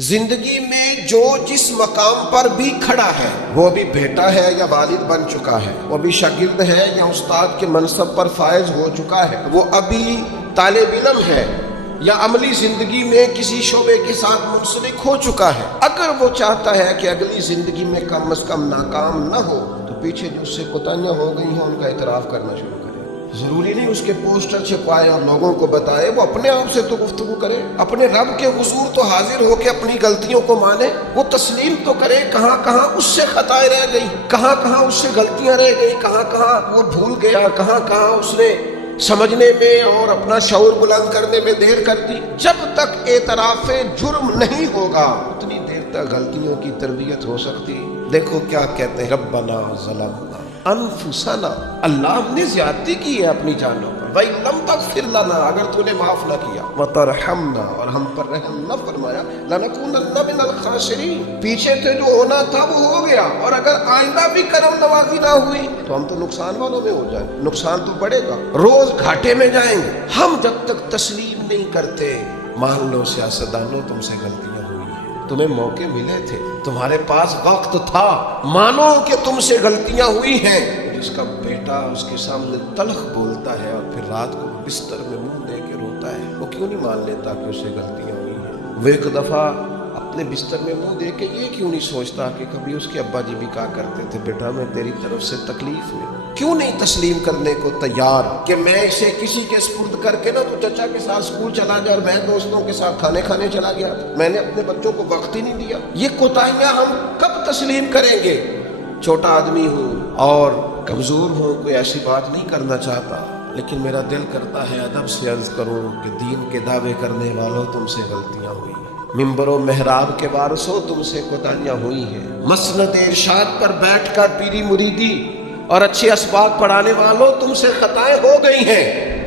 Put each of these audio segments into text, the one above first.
زندگی میں جو جس مقام پر بھی کھڑا ہے، وہ بھی بیٹا ہے یا والد بن چکا ہے، وہ بھی شاگرد ہے یا استاد کے منصب پر فائز ہو چکا ہے، وہ ابھی طالب علم ہے یا عملی زندگی میں کسی شعبے کے ساتھ منسلک ہو چکا ہے، اگر وہ چاہتا ہے کہ اگلی زندگی میں کم از کم ناکام نہ ہو تو پیچھے جو اس سے کوتاہیاں ہو گئی ہیں ان کا اعتراف کرنا شروع کرے۔ ضروری نہیں اس کے پوسٹر چھپائے اور لوگوں کو بتائے، وہ اپنے آپ سے تو گفتگو کرے، اپنے رب کے حضور تو حاضر ہو کے اپنی غلطیوں کو مانے، وہ تسلیم تو کرے کہاں کہاں اس سے خطائیں رہ گئی، کہاں کہاں اس سے غلطیاں رہ گئی، کہاں کہاں وہ بھول گیا، کہاں کہاں اس نے سمجھنے میں اور اپنا شعور بلند کرنے میں دیر کر دی۔ جب تک اعتراف جرم نہیں ہوگا اتنی دیر تک غلطیوں کی تربیت ہو سکتی۔ دیکھو کیا کہتے ہیں، ربنا ظلمنا انفسنا، اللہ ہم نے زیادتی کی ہے اپنی جانوں پر، وَإِن لَمْ تَغْفِرْ لَنَا، اگر تو نے معاف نہ کیا، وَتَرْحَمْنَا، اور ہم پر رحم نہ فرمایا، لَنَكُونَنَّ مِنَ الْخَاسِرِينَ، پیچھے سے جو ہونا تھا وہ ہو گیا، اور اگر آئندہ بھی کرم نوازی نہ ہوئی تو ہم تو نقصان والوں میں ہو جائیں، نقصان تو بڑھے گا، روز گھاٹے میں جائیں گے۔ ہم جب تک تسلیم نہیں کرتے، مان لو سیاستدانوں تم سے غلطیاں ہوئی ہیں، تمہیں موقع ملے تھے، تمہارے پاس وقت تھا، مانو کہ تم سے غلطیاں ہوئی ہیں۔ جس کا بیٹا اس کے سامنے تلخ بولتا ہے اور پھر رات کو بستر میں منہ دے کے روتا ہے، وہ کیوں نہیں مان لیتا کہ اس سے غلطیاں ہوئی ہیں؟ وہ ایک دفعہ اپنے بستر میں منہ دے کے یہ کیوں نہیں سوچتا کہ کبھی اس کے ابا جی بھی کہا کرتے تھے، بیٹا میں تیری طرف سے تکلیف میں، کیوں نہیں تسلیم کرنے کو تیار کہ میں اسے کسی کے سپرد کر کے نا تو چچا کے ساتھ اسکول چلا گیا اور میں دوستوں کے ساتھ کھانے کھانے چلا گیا، میں نے اپنے بچوں کو وقت ہی نہیں دیا۔ یہ کوتاہیاں ہم کب تسلیم کریں گے؟ چھوٹا آدمی ہوں اور کمزور ہوں، کوئی ایسی بات نہیں کرنا چاہتا، لیکن میرا دل کرتا ہے ادب سے عرض کروں کہ دین کے دعوے کرنے والوں تم سے غلطیاں ہوئی ہیں، ممبر و محراب کے وارثوں تم سے کوتاہیاں ہوئی ہیں، مسند ارشاد پر بیٹھ کر پیری مریدی اور اچھے اسباق پڑھانے والوں تم سے خطائیں ہو گئی ہیں۔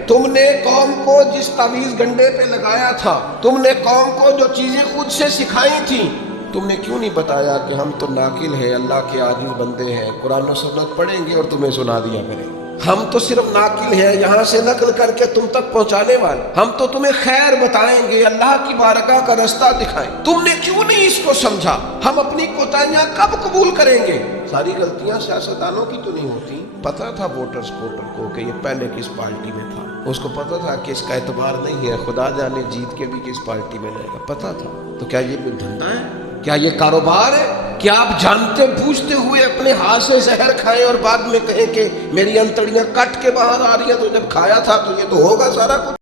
تم نے قوم کو جس تعویذ گنڈے پہ لگایا تھا، تم نے قوم کو جو چیزیں خود سے سکھائی تھیں، تم نے کیوں نہیں بتایا کہ ہم تو ناقل ہیں، اللہ کے عاجز بندے ہیں، قرآن و سنت پڑھیں گے اور تمہیں سنا دیا کریں، ہم تو صرف ناقل ہیں، یہاں سے نقل کر کے تم تک پہنچانے والے، ہم تو تمہیں خیر بتائیں گے، اللہ کی بارگاہ کا رستہ دکھائیں، تم نے کیوں نہیں اس کو سمجھا؟ ہم اپنی کوتاہیاں کب قبول کریں گے؟ ساری غلطیاں سیاستدانوں کی تو نہیں ہوتی، پتہ تھا ووٹرز کو کہ یہ پہلے کس پارٹی میں تھا، اس کو پتہ تھا کہ اس کا اعتبار نہیں ہے، خدا جانے جیت کے بھی کس پارٹی میں جائے گا، پتہ تھا، تو کیا یہ کوئی دھندا ہے؟ کیا یہ کاروبار ہے؟ کیا آپ جانتے بوجھتے ہوئے اپنے ہاتھ سے زہر کھائیں اور بعد میں کہیں کہ میری انتڑیاں کٹ کے باہر آ رہی ہیں، تو جب کھایا تھا تو یہ تو ہوگا سارا کچھ؟